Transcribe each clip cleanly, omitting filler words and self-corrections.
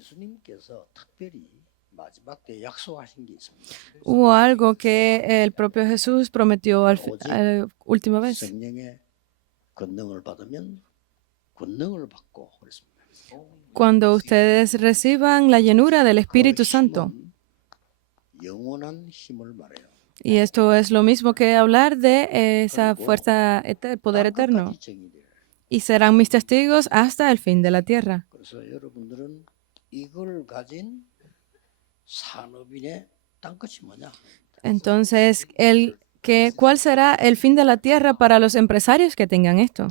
예수님께서 특별히 마지막 때 약속하신 게 있습니다. Hubo algo que el propio Jesús prometió 오직 a la última vez. 성령의 권능을 받으면 권능을 받고 그랬습니다. Cuando ustedes reciban la llenura del 그 Espíritu Santo. 힘은 영원한 힘을 말해요. Y esto es lo mismo que hablar de esa fuerza, poder eterno. 땅끝까지 정의돼요. Y serán mis testigos hasta el fin de la tierra. 그래서 여러분들은 이걸 가진 산업인의 땅끝이 뭐냐? Entonces, ¿cuál será el fin de la tierra para los empresarios que tengan esto?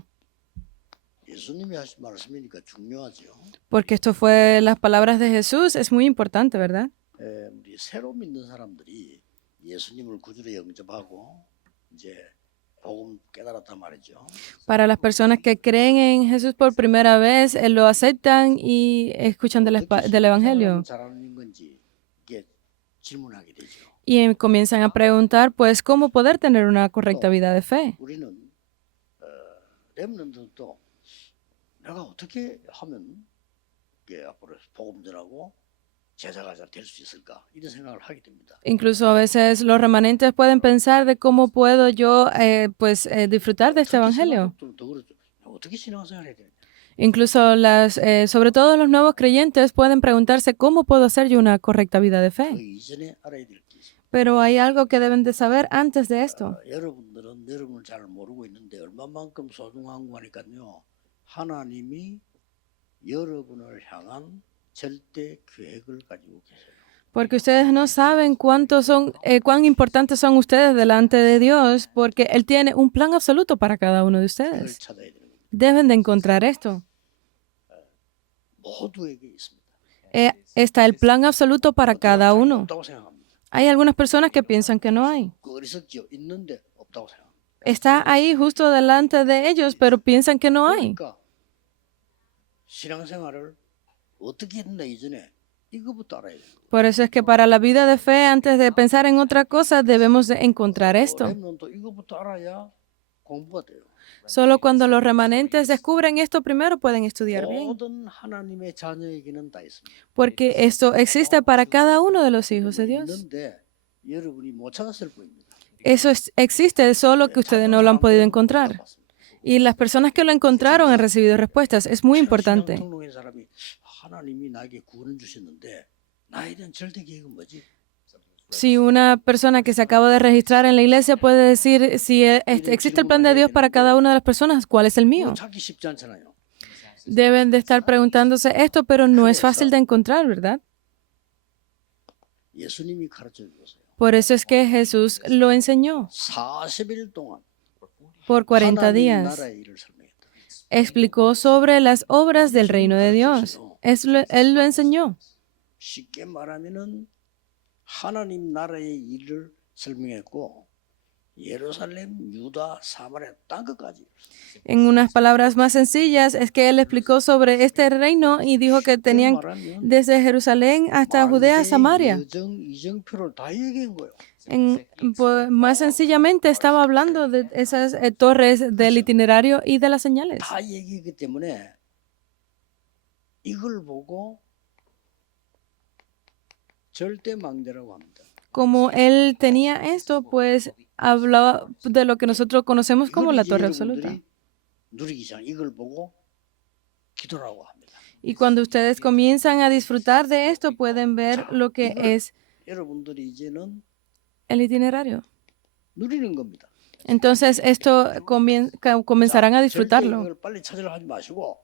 예수님이 하신 말씀이니까 중요하죠. Porque esto fue las palabras de Jesús, es muy importante, ¿verdad? 우리 새로 믿는 사람들이 예수님을 구주로 영접하고 이제 복음 깨달았단 말이죠. Para las personas que creen en Jesús por primera vez, lo aceptan y escuchan del Evangelio. 잘하는 건지 이게 질문하게 되죠. Y comienzan a preguntar, pues, ¿cómo poder tener una correcta vida de fe? 우리는 렘넌트도 내가 어떻게 하면 이게 앞으로 복음 전하고 제자가 될 수 있을까 이런 생각을 하게 됩니다. Incluso a veces los remanentes pueden pensar de cómo puedo yo disfrutar de este Evangelio. 더 그렇죠. 어떻게 신앙생활 해야 되냐? Incluso sobre todo los nuevos creyentes pueden preguntarse cómo puedo hacer yo una correcta vida de 그 fe. 이전에 알아야 될 게 있어요. Pero hay algo que deben de saber antes de esto. 여러분들은 여러분을 잘 모르고 있는데 얼마만큼 소중한 거니까요. 하나님이 여러분을 향한 절대 계획을 가지고 계세요. Porque ustedes no saben cuán importantes son ustedes delante de Dios, porque Él tiene un plan absoluto para cada uno de 그걸 ustedes. 찾아야 되는 겁니다. Deben de encontrar esto. 모두에게 있습니다. Está el plan absoluto para cada uno. 없다고 생각합니다. Hay algunas personas que piensan que no hay. 그 어리석지요. 있는데 없다고 생각합니다. Está ahí justo delante de ellos, pero piensan que no hay. 그러니까 신앙생활을 어떻게 했나 이전에 이거부터 알아야 돼요. Por eso es que para la vida de fe, antes de pensar en otra cosa, debemos de encontrar esto. 렘넌트 이거부터 알아야 공부가 돼요. Solo cuando los remanentes descubren esto primero pueden estudiar bien. 모든 하나님의 자녀에게는 다 있습니다. Porque esto existe para cada uno de los hijos de Dios. 있는데 여러분이 못 찾았을 뿐입니다. Eso existe, solo que ustedes no lo han podido encontrar. Y las personas que lo encontraron han recibido respuestas. Es muy importante. 신앙통로의 사람이 하나님이 나에게 구원을 주셨는데 나에 대한 절대 계획은 뭐지? Si una persona que se acaba de registrar en la iglesia puede decir si existe el plan de Dios para cada una de las personas, ¿cuál es el mío? 찾기 쉽지 않잖아요. Deben de estar preguntándose esto, pero no es fácil de encontrar, ¿verdad? 예수님이 가르쳐 주셨어요. Por eso es que Jesús lo enseñó 40일 동안 por 40 하나님 días. 나라의 일을 설명했다. Explicó sobre las obras del reino de Dios. Él lo enseñó. 쉽게 말하면은 하나님 나라의 일을 설명했고 예루살렘, 유다, 사마리아 땅끝까지. En unas palabras más sencillas, es que él explicó sobre este reino y dijo que tenían 말하면 desde Jerusalén hasta Judea, Samaria. 여정 이정표를 다 얘기한 거예요. Más sencillamente estaba hablando de esas torres del itinerario y de las señales. 다 얘기했기 때문에 이걸 보고 절대 망대라고 합니다. Como él tenía esto, pues hablaba de lo que nosotros conocemos como la torre absoluta. 여러분들이 누리기 전 이걸 보고 기도라고 합니다. Y cuando ustedes comienzan a disfrutar de esto, pueden ver lo que es 여러분들이 이제는 el itinerario. 누리는 겁니다. Entonces, esto comenzarán a disfrutarlo. 이걸 빨리 찾으려 하지 마시고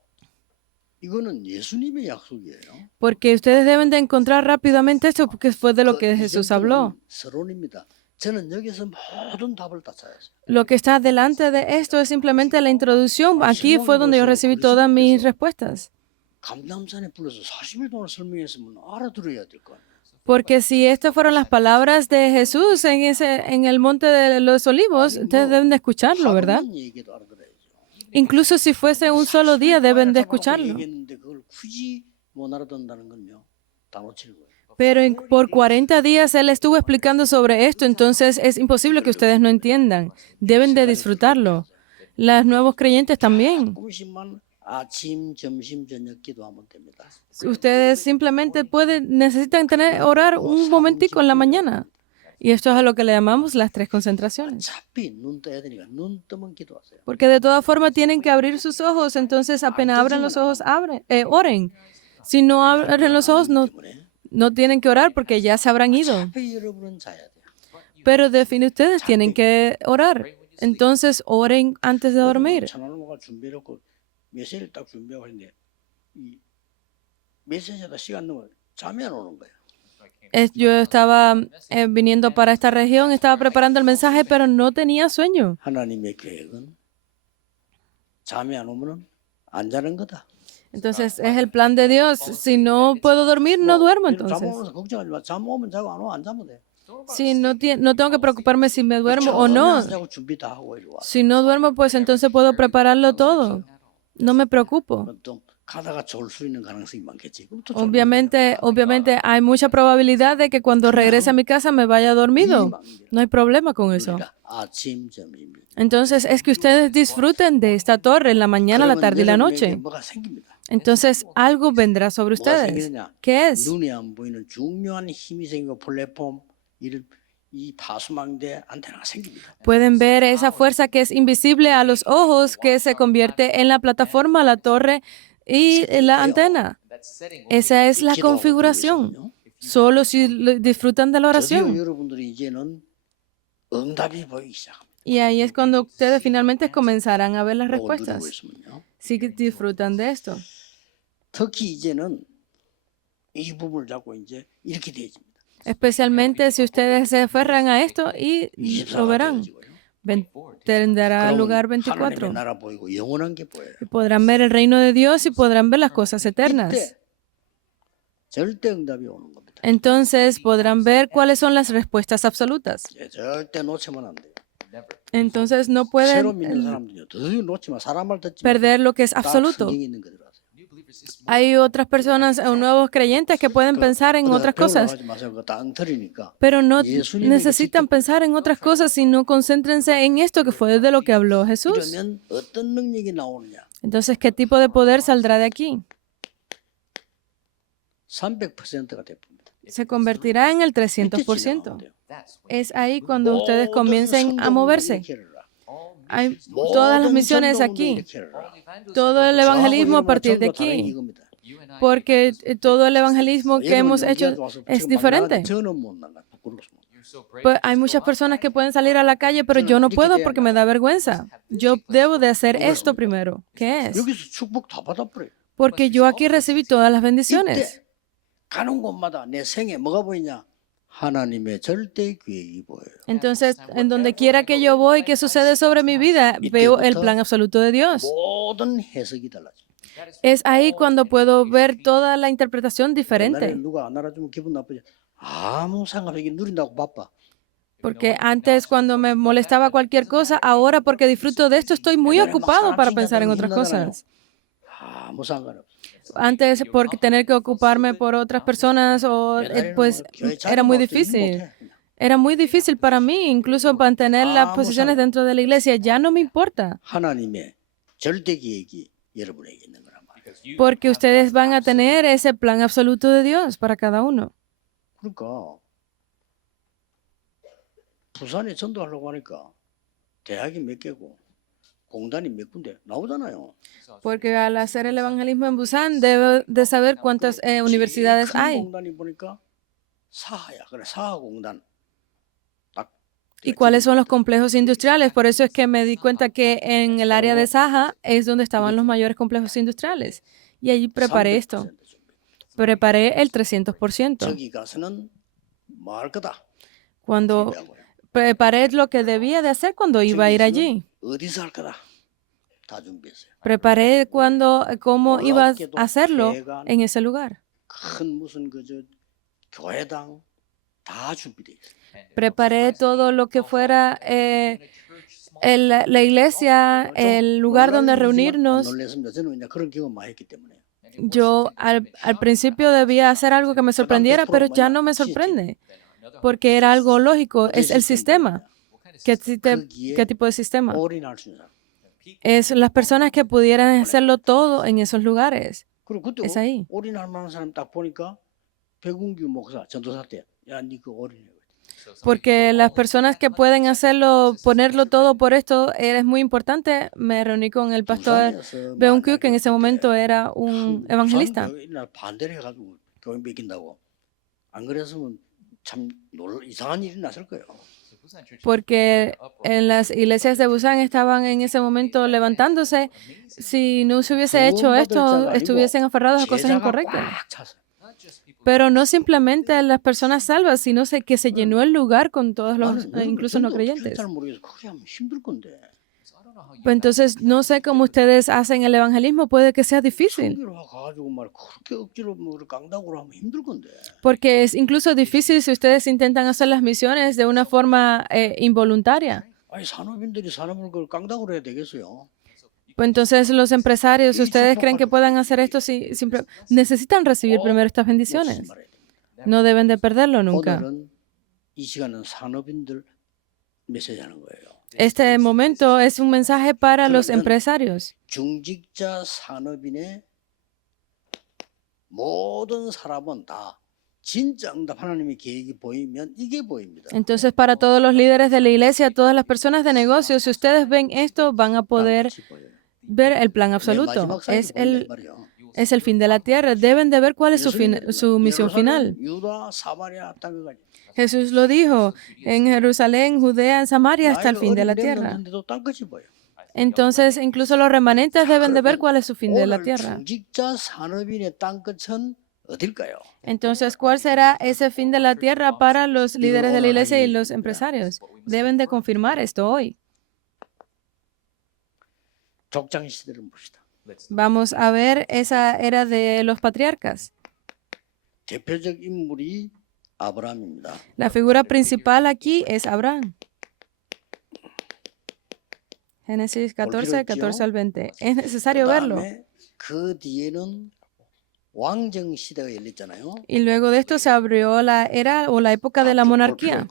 이거는 예수님의 약속이에요. Porque ustedes deben de encontrar rápidamente esto, porque fue de lo que Jesús habló. 서론입니다. 저는 여기서 모든 답을 다 찾았어요. Lo que está delante de esto es simplemente la introducción. Aquí fue donde yo recibí todas mis respuestas. 감람산에 불러서 40일 동안 설명했으면 알아들어야 될 거 아니에요. Porque si estas fueron las palabras de Jesús en el monte de los olivos, ustedes deben de escucharlo, ¿verdad? 하루만 얘기해도 알아들어야죠. Incluso si fuese un solo día, deben de escucharlo. 얘기했는데 그걸 굳이 못 알아듣는다는 건요. 다 놓치는 거예요. Pero por 40 días Él estuvo explicando sobre esto, entonces es imposible que ustedes no entiendan. Deben de disfrutarlo. Los nuevos creyentes también. 조금씩만 아침, 점심, 저녁 기도하면 됩니다. Ustedes simplemente necesitan orar un momentico en la mañana. Y esto es a lo que le llamamos las 3 concentraciones. 어차피 눈 떠야 되니까 눈 뜨면 기도하세요. Porque de todas formas tienen que abrir sus ojos, entonces apenas abran los ojos, oren. Si no abren los ojos, no tienen que orar porque ya se habrán ido. 어차피 여러분은 자야 돼요. Pero ustedes tienen que orar. Entonces oren antes de dormir. 전화번호가 준비해놓고 메시지를 딱 준비하고 있는데 이 메시지에다 시간 넘어 잠이 안 오는 거예요. Yo estaba viniendo para esta región, estaba preparando el mensaje, pero no tenía sueño. 하나님의 계획은 잠이 안 오면은 안 자는 거다. Entonces es el plan de Dios. Si no puedo dormir, no duermo 잠 entonces. 오면서 걱정하지 마. 잠 오면 자고 안 오면 안 자면 돼. Si no tengo que preocuparme si me duermo o no. 자고 준비 다 하고 이리 와. Si no duermo, pues entonces puedo prepararlo todo. No me preocupo. 또 가다가 졸 수 있는 가능성이 많겠지. 그럼 또 Obviamente hay mucha probabilidad de que cuando regrese a mi casa me vaya dormido. No hay problema con eso. 그러니까 아침, 점심. Entonces es que ustedes disfruten de esta torre en la mañana, la tarde y la noche. 뭐가 생깁니다. Entonces algo vendrá sobre 뭐가 ustedes. 생기느냐? ¿Qué es? 눈에 안 보이는 중요한 힘이 생기고 플랫폼 이 파수망대 안테나가 생깁니다. Pueden ver esa fuerza que es invisible a los ojos que se convierte en la plataforma, la torre y la antena. Esa es la configuración. Solo si disfrutan de la 드디어 oración. 여러분들이 이제는 응답이 보이기 시작합니다. Y ahí es cuando ustedes finalmente comenzarán a ver las 그걸 누리고 respuestas. 있으면요. Si disfrutan de esto. 특히 이제는 이 부분을 잡고 이제 이렇게 되어집니다. Especialmente si ustedes se aferran a esto y lo 24가 verán. 되어지고요. Tendrá 그럼 lugar 하나님의 24. 나라 보이고 영원한 게 보여요. Y podrán ver el reino de Dios y podrán ver las cosas eternas. 이때 절대 응답이 오는 겁니다. Entonces podrán ver cuáles son las respuestas absolutas. 절대 놓치면 안 돼요. Entonces no 새로 pueden 믿는 사람들이요. 드디어 놓치면 사람 말 듣지 perder lo que es 딱 absoluto. 성경에 있는 거들 하세요. Hay otras personas o nuevos creyentes que pueden pensar en otras cosas, 하지 마세요. 그거 다 엉터리니까. pero no 예수님에게 necesitan pensar en otras cosas, sino concéntrense en esto que fue de lo que habló Jesús. 이러면 어떤 능력이 나오느냐? Entonces, ¿qué tipo de poder saldrá de aquí? 300%가 됩니다. Se convertirá en el 300%. Es ahí cuando ustedes comiencen a moverse. Hay todas las misiones aquí, todo el evangelismo a partir de aquí, porque todo el evangelismo que hemos hecho es diferente. Pues hay muchas personas que pueden salir a la calle, pero yo no puedo porque me da vergüenza. Yo debo de hacer esto primero. ¿Qué es? 여기서 축복 다 받아버려요. Porque yo aquí recibí todas las bendiciones. 이때 가는 곳마다 내 생에 뭐가 보이냐? 하나님의 절대 계획이 보여요. Entonces, en donde quiera que yo voy, ¿qué sucede sobre mi vida? Veo el plan absoluto de Dios. 모든 해석이 달라집니다. Es ahí cuando puedo ver toda la interpretación 옛날에 diferente. 누가 안 알아주면 기분 나쁘지. 아무 상관없이 누린다고 바빠. Porque antes cuando me molestaba cualquier cosa, ahora porque disfruto de esto estoy muy ocupado para pensar en otras cosas. 아무 상관없어. Antes porque tener que ocuparme por otras personas pues era muy difícil. Era muy difícil para mí, incluso mantener las posiciones dentro de la iglesia. Ya no me importa, 하나님의 절대 계획이 여러분에게 있는 거란 말이에요. porque ustedes van a tener ese plan absoluto de Dios para cada uno. 그러니까 부산에 전도하려고 하니까 대학이 몇 개고 공단이 몇 군데 나오잖아요. Porque al hacer el evangelismo en Busan debe de saber cuántas universidades 큰 hay 공단이 보니까 사하야. 그래 사하공단. 딱 y cuáles son los complejos industriales. Por eso es que me di cuenta que en el área de Saja es donde estaban los mayores complejos industriales. Y allí preparé esto. 300% 준비. Preparé el 300%. 저기 가서는 뭐 할 거다. Cuando 준비하고요. preparé lo que debía de hacer cuando iba a ir allí. 어디서 할 거다. 다 준비했어요. Preparé cómo iba a hacerlo en ese lugar. 큰 무슨 그저 교회당 다 준비돼 있어요. Preparé todo lo que fuera la iglesia, el lugar donde reunirnos. 놀랐습니다. 저는 이제 그런 경험 많이 했기 때문에. Yo al principio debía hacer algo que me sorprendiera, pero ya no me sorprende, porque era algo lógico. Es el sistema. ¿Qué tipo de sistema? 올인할 수 있는 사람. Es las personas que pudieran hacerlo todo en esos lugares. 그리고 그때 Es ahí. 올인할 만한 사람 딱 보니까 백운규 목사 전도사 때, 야, 니 그 올인해. Porque las personas que pueden hacerlo, ponerlo todo por esto, es muy importante. Me reuní con el pastor 부산에서 Beung-kyu, que en 만약에 ese momento era un 부산 evangelista. 교회 이날 반대를 해가지고 교회 맡긴다고. 안 그랬으면 참 이상한 일이 났을 거예요. Porque en las iglesias de Busan estaban en ese momento levantándose. Si no se hubiese hecho esto, estuviesen aferrados a cosas 제자가 incorrectas. 꽉 찼어요. Pero no simplemente las personas salvas, sino que se llenó el lugar con todos los, 나는 incluso no 어떻게 creyentes. 잘 모르겠어. 그렇게 하면 힘들 건데. Pues entonces, no sé cómo ustedes hacen el evangelismo, puede que sea difícil. 성기로 가가지고 말 그렇게 억지로 뭐 깡다구로 하면 힘들 건데. Porque es incluso difícil si ustedes intentan hacer las misiones de una forma involuntaria. 아니 산업인들이 산업을 그걸 깡다구로 해야 되겠어요. Pues entonces los empresarios, ¿ustedes creen que puedan hacer esto si necesitan recibir primero estas bendiciones? 놓치지 말아야 돼. No deben de perderlo nunca. 오늘은 이 시간은 산업인들 메시지 하는 거예요. Este momento es un mensaje para los 그러면 empresarios. 중직자 산업인의 모든 사람은 다 진짜 응답 하나님의 계획이 보이면 이게 보입니다. Entonces, para todos los líderes de la iglesia, todas las personas de negocios, si ustedes ven esto, van a poder 땅끝이 보여요. ver el plan absoluto. 마지막 사역이 보인단 말이에요. Es el fin de la tierra. Deben de ver cuál es su misión final. 유다, 사마리아 땅까지. Jesús lo dijo, en Jerusalén, Judea, en Samaria, hasta el fin de la tierra. 땅끝이 보여. Entonces, incluso los remanentes deben de ver cuál es su fin de la 오늘 tierra. 중직자 산업인의 땅끝은 어딜까요? Entonces, ¿cuál será ese fin de la tierra para los líderes de la iglesia y los empresarios? Deben de confirmar esto hoy. 족장 시대를 봅시다. Vamos a ver esa era de los patriarcas. 대표적 인물이 아브라함입니다. La figura principal aquí es Abraham. Génesis 14, 14 al 20. Es necesario verlo. 그다음에 그 뒤에는 왕정 시대가 열렸잖아요. Y luego de esto se abrió la era o la época de la monarquía.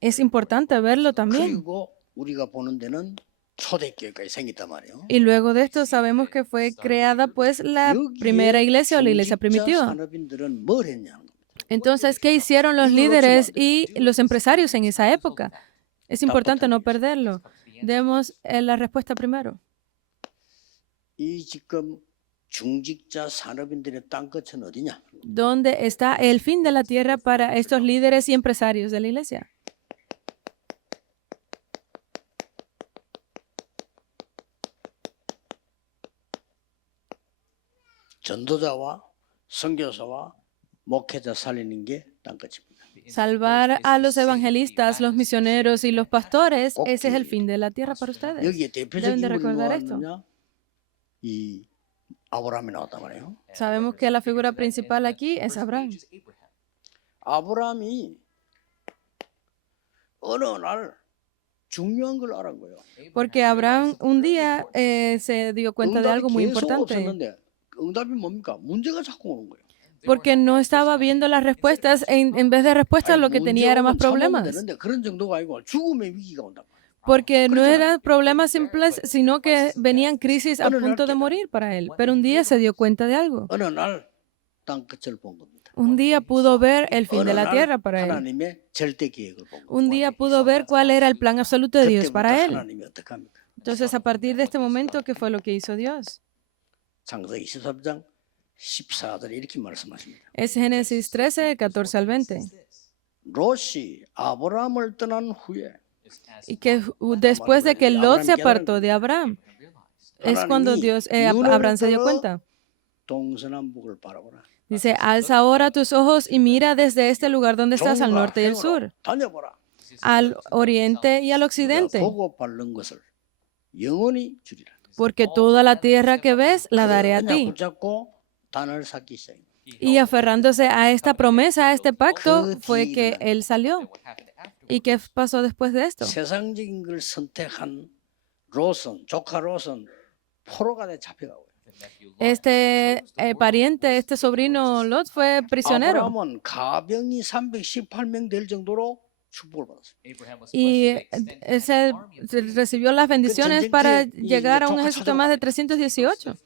Es importante verlo también. 그리고 우리가 보는 데는 초대교회까지 생겼단 말이에요. Y luego de esto sabemos que fue creada pues la primera iglesia o la iglesia primitiva. 산업인들은 뭘 했냐는 겁니다. Entonces, ¿qué hicieron los líderes y los empresarios en esa época? Es importante no perderlo. Demos la respuesta primero. 이 지금 중직자 산업인들의 땅끝은 어디냐? ¿Dónde está el fin de la tierra para estos líderes y empresarios de la iglesia? 전도자와 선교사와 목회자 살리는 게 땅끝입니다. Salvar a los evangelistas, los misioneros y los pastores, ese es el fin de la tierra para ustedes. 여기에 대표적 Deben de 인물이 recordar esto. 누구냐? 이 아브라함이 나왔단 말이에요. Sabemos que la figura principal aquí es Abraham. 아브라함이 어느 날 중요한 걸 알은 거예요. Porque Abraham un día se dio cuenta de algo muy 계속 importante. 없었는데 응답이 뭡니까? 문제가 자꾸 오는 거예요. Porque no estaba viendo las respuestas, en vez de respuestas lo que tenía era más problemas. 되는데 그런 정도가 아니고 죽음의 위기가 온단 말이에요. Porque no eran problemas simples, sino que venían crisis a punto de morir para él. Pero un día se dio cuenta de algo. 어느 날 땅끝을 본 겁니다. Un día pudo ver el fin 어느 de la 날 tierra para él. 하나님의 절대 계획을 본 겁니다. Un día pudo ver cuál era el plan absoluto de Dios 그때부터 para él. 하나님이 어떻게 합니까? Entonces, a partir de este momento, ¿qué fue lo que hizo Dios? 창세기 23장 14절에 이렇게 말씀하십니다. Es Génesis 13, 14 al 20. 롯이 아브라함을 떠난 후에 Y que después de que Lot se apartó de Abraham, es cuando Abraham se dio cuenta. 동서남북을 바라보라. Dice, alza ahora tus ojos y mira desde este lugar donde estás al norte y al sur, 다녀보라. al oriente y al occidente, 보고 바른 것을 영원히 주리라. porque toda la tierra que ves la daré a 그냥 ti. 붙잡고 단을 쌓기 시작. Y aferrándose a esta promesa, a este pacto, fue que él salió. ¿Y qué pasó después de esto? 세상적인 걸 선택한 롯은 조카 롯은 포로가 돼 잡혀가고. Este pariente, este sobrino Lot fue prisionero. 아브라함은 가병이 318명 될 정도로 축복을 받았습니다. Y se recibió las bendiciones para llegar a un ejército más de 318.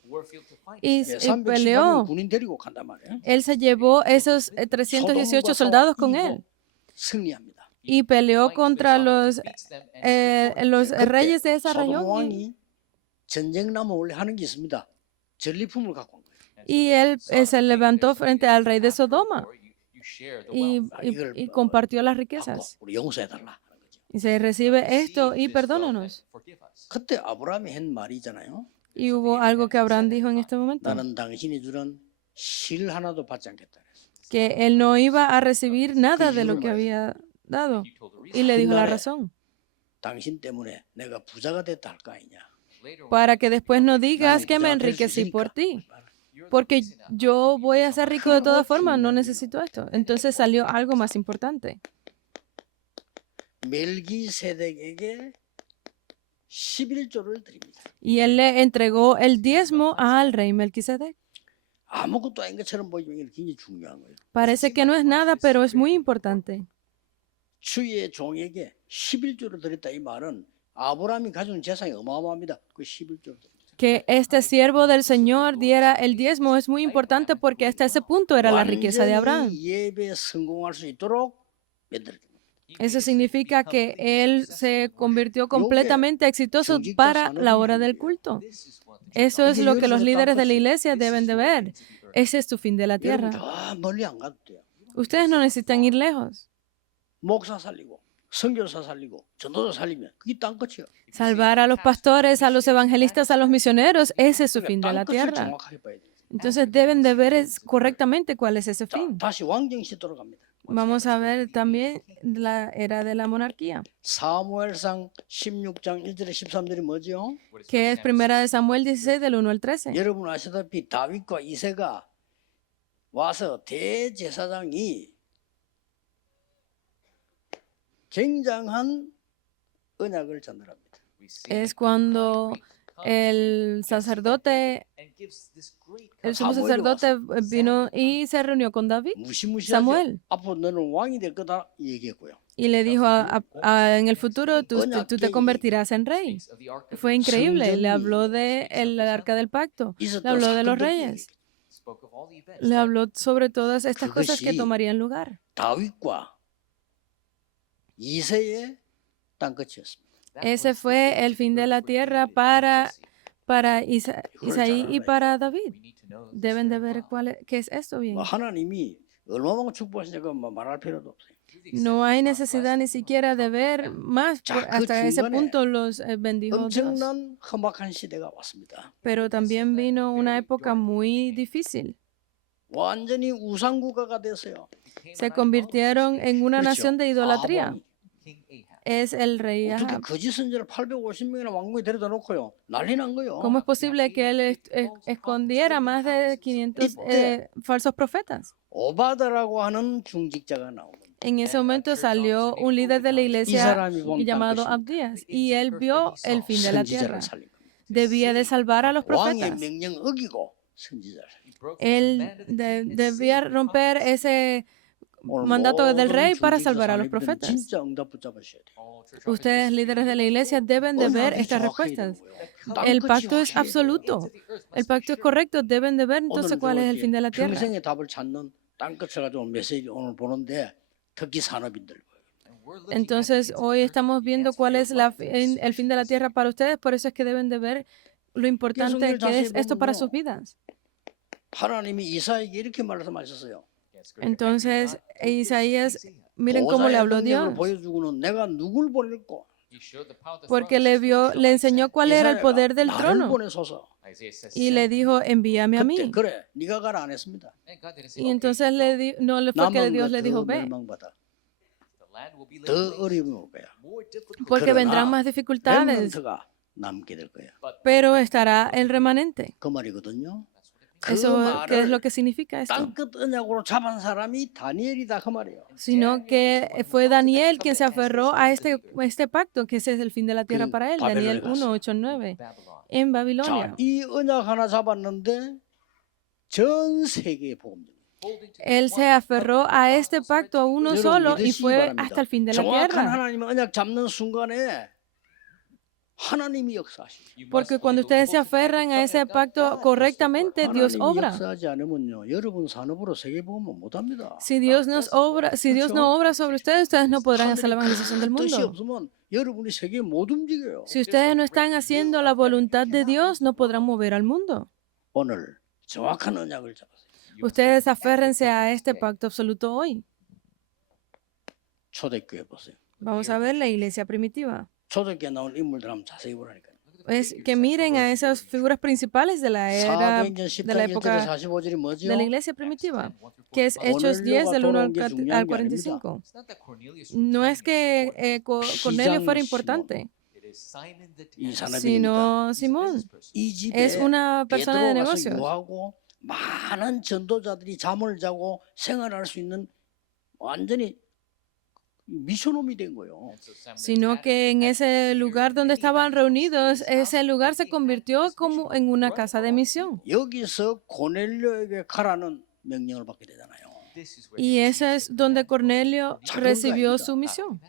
Y peleó. 318명 군인 데리고 간단 말이에요. Él se llevó esos 318 soldados con él 승리합니다. y peleó contra los reyes de esa 소돔 región. 왕이 전쟁나무 원래 하는 게 있습니다. 전리품을 갖고 온 거예요. Y él se levantó frente al rey de Sodoma y compartió las riquezas. 우리 용서해달라 하는 거죠. Y se recibe esto y perdónanos. 그때 아브라함이 한 말이잖아요. Y hubo algo que Abraham dijo en este momento, 나는 당신이 주는 실 하나도 받지 않겠다. que él no iba a recibir nada de lo que había dado. Y le dijo la razón, 당신 때문에 내가 부자가 됐다 할 거 아니냐. para que después no digas que me enriquecí por ti, porque yo voy a ser rico de todas formas, no necesito esto. Entonces salió algo más importante. 멜기세덱에게 11조를 드립니다. Y él le entregó el diezmo al rey Melquisedec. 아무것도 아닌 것처럼 보이지만 이게 굉장히 중요한 거예요. Parece que no es nada, pero es muy importante. 주의 종에게 11조를 드렸다 이 말은 아브라함이 가진 재산이 어마어마합니다. 그 11조를 드립니다. Que este siervo del Señor diera el diezmo es muy importante porque hasta ese punto era la riqueza de Abraham. 예배에 성공할 수 있도록 만들어줍니다. Eso significa que él se convirtió completamente exitoso para la hora del culto. Eso es lo que los líderes de la iglesia deben de ver. Ese es tu fin de la tierra. 저 멀리 안 가도 돼요. Ustedes no necesitan ir lejos. 목사 살리고 선교사 살리고 전도사 살리면 그게 땅 끝이에요. Salvar a los pastores, a los evangelistas, a los misioneros, ese es su fin de la 땅 끝을 tierra. 정확하게 봐야 돼요. Entonces deben de ver correctamente cuál es ese 자, fin. 다시 왕정시 돌아갑니다. Vamos a ver también la era de la monarquía, 사무엘상 16장 1절에 13절이 뭐죠? que es primera de Samuel 16 del 1 al 13. 여러분 아시다시피 다윗과 이새가 와서 대제사장이 굉장한 언약을 전달합니다. Es cuando el sacerdote, el sumo sacerdote vino y se reunió con David, 무시무시하죠. Samuel, 앞으로 너는 왕이 될 거다 얘기했고요. y le dijo en el futuro tú te convertirás en rey. Fue increíble. Le habló de el arca del pacto, le habló de los reyes, le habló sobre todas estas cosas que tomarían lugar. 다윗과 이새의 땅끝이었습니다. Ese fue el fin de la tierra para Isaí y para David. Deben de ver qué es esto bien. 하나님이 얼마만큼 축복하시냐고 말할 필요도 없어요. No hay necesidad ni siquiera de ver más. Hasta ese punto los bendijo Dios. 엄청난 험악한 시대가 왔습니다. Pero también vino una época muy difícil. 완전히 우상국가가 됐어요. Se convirtieron en una nación de idolatría. 아합이. Es el rey 어떻게 Ahab. 거짓 선지자를 850명이나 왕궁에 데려다 놓고요. 난리 난 거예요. ¿Cómo es posible que él escondiera más de 500 falsos profetas? 오바다라고 하는 중직자가 나오는 En ese momento salió un líder de la iglesia llamado Abdías y él vio el fin de la tierra. 선지자를 살린 겁니다. Debía de salvar a los 왕의 profetas. 명령 어기고 선지자를 살린 Él debía romper ese 겁니다. mandato del rey para 중직자 salvar a los 사람들은 profetas. 진짜 응답 붙잡으셔야 돼요. Ustedes, líderes de la iglesia, deben de ver estas respuestas. El pacto es absoluto. El pacto es correcto. Deben de ver entonces cuál es el fin de la tierra. 평생의 답을 찾는 땅끝을 가지고 메시지 오늘 보는데 특히 산업인들. Entonces, hoy estamos viendo cuál es el fin de la tierra para ustedes. Por eso es que deben de ver lo importante que es esto para sus vidas. 하나님이 이사에게 이렇게 말씀하셨어요. Entonces, Isaías, miren cómo le habló Dios. 보여주고는 내가 누굴 보낼까? Porque le enseñó cuál era el poder del 나를 trono. 보내소서. Y le dijo, envíame a 그때 mí. 그래, 네가 가라 안 했습니다. Y entonces no le fue que 남은 Dios le 더 dijo, ve, 멸망받아. 더 어려움이 올 거야. porque vendrán más dificultades, 렘넌트가 남게 될 거야. pero estará el remanente. 그 말이거든요. 그 Eso, ¿qué es lo 말을 que significa esto? 땅끝 언약으로 잡은 사람이 다니엘이다 그 말이에요. Sino que fue Daniel quien se aferró a este pacto, que ese es el fin de la tierra para él. Daniel 1, 8, 9, en 자, Babilonia. 이 언약 하나 잡았는데 전 세계에 복음. Él se aferró a este pacto, a uno 여러분 solo, y 믿으시기 fue 바랍니다. hasta el fin de la 정확한 tierra. 하나님의 언약 잡는 순간에 하나님이 역사하시고 Porque cuando ustedes se aferran a ese pacto correctamente, Dios 하나님이 obra. 역사하지 않으면요 여러분 산업으로 세계복음은 못합니다. Si Dios no obra sobre ustedes no podrán hacer la evangelización del 뜻이 mundo. 없으면 여러분이 세계 못 움직여요. Si ustedes no están haciendo la voluntad de Dios, no podrán mover al mundo. 오늘 정확한 언약을 잡으세요. Ustedes aférrense a este pacto absoluto hoy. 초대교회 보세요. Vamos a ver la iglesia primitiva. 초대교회 나온 인물들 한번 자세히 보라니까요. Es que miren a esas figuras principales de la era, 사도행전 de la 10장 1절에 época 45절이 뭐죠? de la iglesia primitiva, que es Hechos 10 del 1 al 45. No es que Cornelio fuera importante, 이 사람입니다. sino Simón. 이 Es 집에 una persona de 베드로가 가서 negocios. 유하고 많은 전도자들이 잠을 자고 생활할 수 있는 완전히 미션홈이 된 거예요. Sino que en ese lugar donde estaban reunidos, ese lugar se convirtió como en una casa de misión. 여기서 고넬료에게 가라는 명령을 받게 되잖아요. Y eso es donde Cornelio recibió su misión.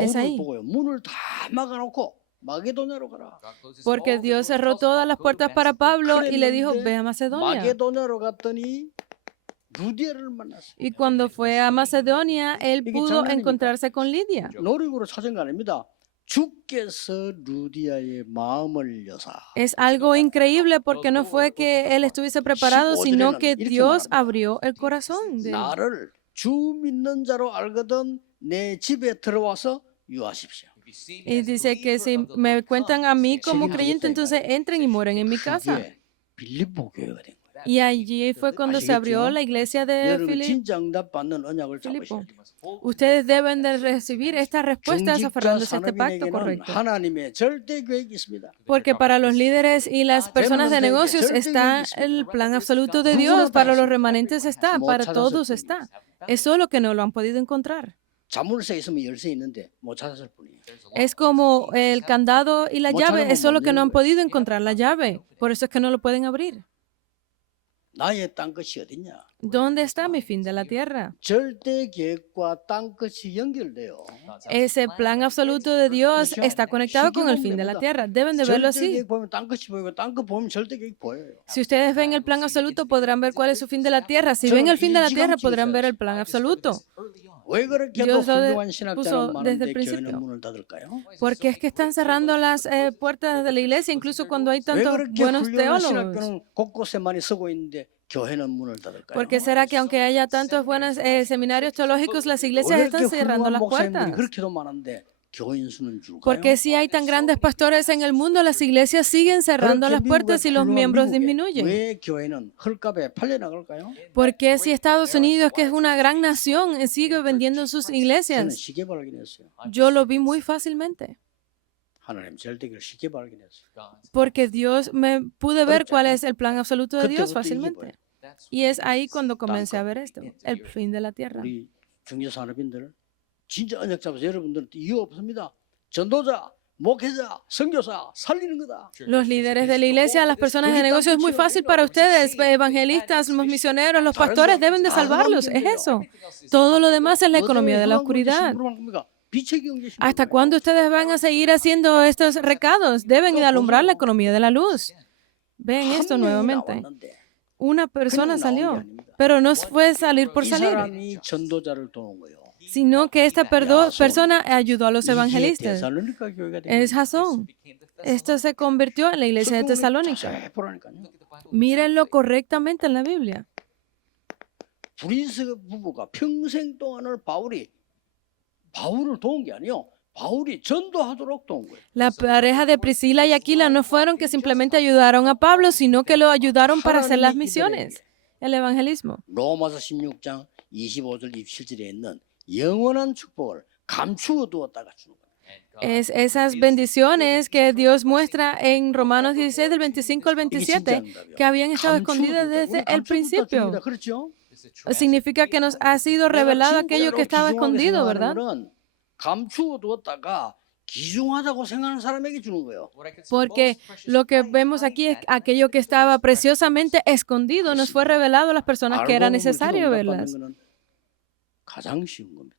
Es 바울을 ahí. 보고요. 문을 다 막아놓고 마게도냐로 가라. Porque Dios cerró todas las puertas para Pablo y le dijo, ve a Macedonia. 마게도냐로 갔더니 루디아를 만났어요. Y cuando fue a Macedonia, él pudo encontrarse con Lidia. 노력으로 찾은 거 아닙니다. 주께서 루디아의 마음을 여사. Es algo increíble porque no fue que él estuviese preparado, sino que Dios abrió el corazón de él. 나를 주 믿는 자로 알거든 내 집에 들어와서 유하십시오. Y dice que si me cuentan a mí como creyente, entonces entren y mueren en mi casa. 그게 빌립보 교회가 된 거예요. Y allí fue cuando se abrió la iglesia de 여러분 진짜 응답 받는 언약을 Filipo. 잡으셔야 돼요. Ustedes deben de recibir estas respuestas 중직자 aferrándose a este pacto 산업인에게는 correcto. 하나님의 절대 계획이 있습니다. Porque para los líderes y las personas de negocios está el plan absoluto de Dios, para los remanentes está, para todos está. Es solo que no lo han podido encontrar. 자물쇠 있으면 열쇠 있는데 못 찾았을 뿐이에요. Es como el candado y la llave, es solo que no han podido encontrar la llave. Por eso es que no lo pueden abrir. 나의 땅끝이 어딨냐? ¿Dónde está mi fin de la tierra? 절대 계획과 땅끝이 연결돼요. Ese plan absoluto de Dios está conectado con el fin de la tierra. Deben de verlo 절대 así. 계획 보면 땅끝이 보이고 땅끝 보면 절대 계획 보여요. Si ustedes ven el plan absoluto, podrán ver cuál es su fin de la tierra. Si ven el fin de la tierra, podrán ver el plan absoluto. 왜 그렇게 Dios lo 훌륭한 puso 신학자는 desde 많은데 el 교회는 principio. 문을 닫을까요? Porque es que están cerrando las puertas de la iglesia, incluso cuando hay 왜 tantos 그렇게 buenos 훌륭한 teólogos. 신학교는 곳곳에 많이 쓰고 있는데 교회는 문을 닫을까요? ¿Por qué será que aunque haya tantos buenos seminarios teológicos, las iglesias 왜 están 이렇게 cerrando 훌륭한 las 목사님들이 puertas? 그렇게도 많은데 교인 수는 줄까요? Porque si hay tan grandes pastores en el mundo, las iglesias siguen cerrando las puertas y los miembros disminuyen. 왜 교회는 헐값에 팔려나갈까요? Porque si Estados Unidos, que es una gran nación, sigue vendiendo sus 저는 iglesias, 쉽게 발견했어요. yo lo vi muy fácilmente. 하나님 절대를 쉽게 발견했어요. Porque Dios me pude ver cuál es el plan absoluto de Dios 그때부터 이게 fácilmente. 뭐예요? Y es ahí cuando comencé a ver esto, el fin de la tierra. 우리 중개산업인들 진짜 언약 잡아서 여러분들은 이유 없습니다. 전도자, 목회자, 선교사 살리는 거다. Los líderes de la iglesia, las personas de negocio, es muy fácil para ustedes, evangelistas, los misioneros, los pastores deben de salvarlos, es eso. Todo lo demás es la economía de la oscuridad. ¿Hasta cuándo ustedes van a seguir haciendo estos recados? Deben de alumbrar la economía de la luz. Ven esto nuevamente. Una persona salió, pero no fue salir por 이 salir, 사람이 전도자를 도운 거예요. sino que esta persona ayudó a los 이게 evangelistas. 데살로니가 교회가 된 Es Jasón. Esto se convirtió en la iglesia de Tesalónica. 자세히 보라니까요. Mírenlo correctamente en la Biblia. 브리스 부부가 평생 동안을 바울을 도운 게 아니요. 바울이 전도하도록 도운 거예요. La pareja de Priscila y Aquila no fueron que simplemente ayudaron a Pablo, sino que lo ayudaron para hacer las misiones, el evangelismo. 로마서 16장 25절 27절에 있는 영원한 축복을 감추어 두었다가 주는 거예요. Es esas bendiciones que Dios muestra en Romanos 16, del 25 al 27, que habían estado escondidas desde el principio. 그렇죠? Significa que nos ha sido revelado aquello que estaba escondido, ¿verdad? 감추어 두었다가 귀중하다고 생각하는 사람에게 주는 거예요. Porque lo que vemos aquí es aquello que estaba preciosamente escondido, nos fue revelado a las personas que era 알고 보면 기도 necesario 응답받는 verlas. 거는 가장 쉬운 겁니다.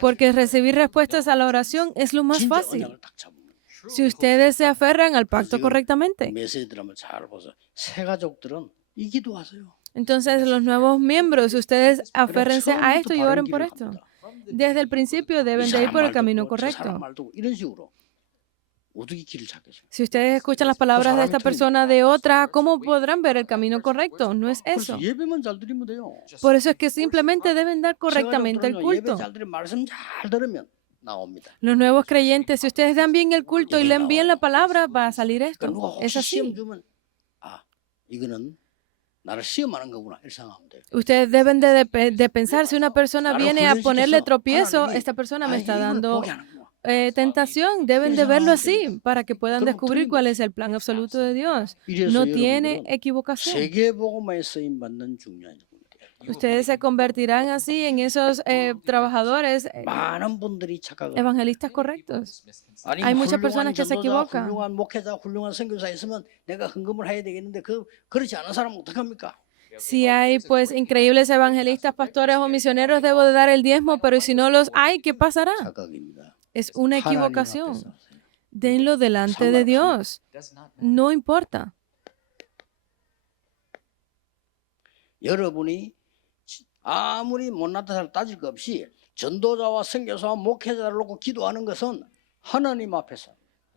Porque recibir respuestas a la oración es lo más 진짜 fácil. 언약을 딱 잡으면 Si ustedes se aferran al pacto 지금 correctamente. 메시지 드라마 잘 보세요. 새 가족들은 이 기도하세요. Entonces, los nuevos miembros, ustedes aférrense a esto y oren por esto. Desde el principio deben de ir por el camino correcto. 이런 식으로 어떻게 길을 찾겠어요? Si ustedes escuchan las palabras de esta persona de otra, ¿cómo podrán ver el camino correcto? No es eso. 그래서 예배만 잘 드리면 돼요. Por eso es que simplemente deben dar correctamente el 예배 culto. 잘 드리면 말씀 잘 들으면 나옵니다. Los nuevos creyentes, si ustedes dan bien el culto y leen bien la palabra, va a salir 그러니까 esto. 누가 Es 혹시 시험 así. 주면 이거는 나를 시험하는 거구나 이렇게 생각하면 돼요. Ustedes deben de pensar, si una persona viene a ponerle tropiezo, esta persona me está dando tentación. Deben de verlo así para que puedan descubrir cuál es el plan absoluto de Dios. No tiene equivocación. 세계복음화에 쓰임 받는 중요한 분들이에요. Ustedes se convertirán así en esos trabajadores, 많은 분들이 착각을 evangelistas correctos. 아니, Hay muchas 훌륭한 personas que se 전도자, equivocan. 훌륭한 목회자, 훌륭한 선교사 있으면 내가 헌금을 해야 되겠는데 그렇지 않은 사람은 어떡합니까? Si hay pues increíbles evangelistas, pastores o misioneros, debo de dar el diezmo, pero si no los hay, ¿qué pasará? 착각입니다. Es una 하나님 equivocación. 앞에서 하세요. Denlo delante de Dios. No importa. 여러분이 아무리 못났다 잘 따질 것 없이 전도자와 선교사와 목회자를 놓고 기도하는 것은 하나님 앞에서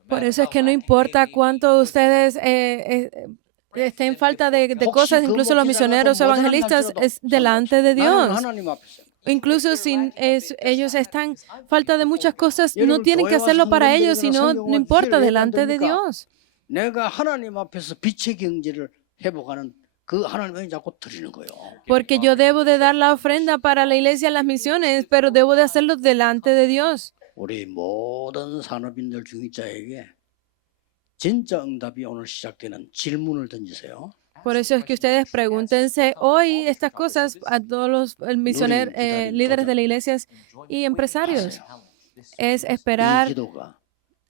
Por eso es que no importa cuánto ustedes estén en falta de cosas, incluso los misioneros o evangelistas, es delante de 나는 Dios. 하나님 앞에서 Incluso si ellos están falta de muchas cosas, no tienen que hacerlo para ellos, sino no importa, delante de Dios. 내가 하나님 앞에서 빛의 경제를 회복하는 그 하나님을 자꾸 드리는 거예요. Porque yo debo de dar la ofrenda para la iglesia en las misiones, pero debo de hacerlo delante de Dios. 우리 모든 산업인들 중직자에게 진짜 응답이 오늘 시작되는 질문을 던지세요. Por eso es que ustedes pregúntense hoy estas cosas a todos los misioneros, líderes de las iglesias y empresarios. Es 이 esperar, 기도가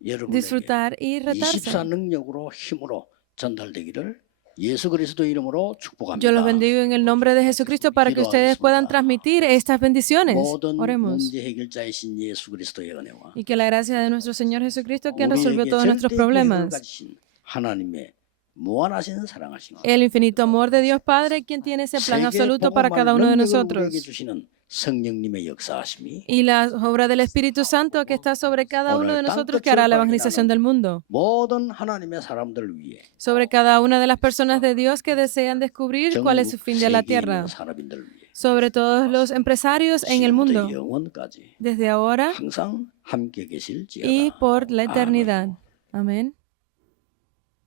여러분에게 disfrutar y 24 retarse. 능력으로 힘으로 전달되기를 예수 그리스도 이름으로 축복합니다. Yo los bendigo en el nombre de Jesucristo para que ustedes puedan transmitir estas bendiciones. 모든 Oremos. 문제 해결자이신 예수 그리스도의 은혜와 Y que la gracia de nuestro Señor Jesucristo, quien 우리에게 resolvió todos nuestros 절대 계획을 problemas, 가지신 하나님의 무한하신 사랑하신 el infinito amor de Dios Padre, quien tiene ese plan absoluto para cada uno de nosotros, 우리에게 주시는 성령님의 역사하심이 y la obra del Espíritu Santo que está sobre cada uno de nosotros que hará la evangelización del mundo, 모든 하나님의 사람들을 위해 sobre cada una de las personas de Dios que desean descubrir cuál es su fin de la 세계에 tierra, 있는 산업인들을 위해 sobre todos los empresarios en el mundo, 지금부터 영원까지 desde ahora 항상 함께 계실지어다. y por la eternidad. Amén.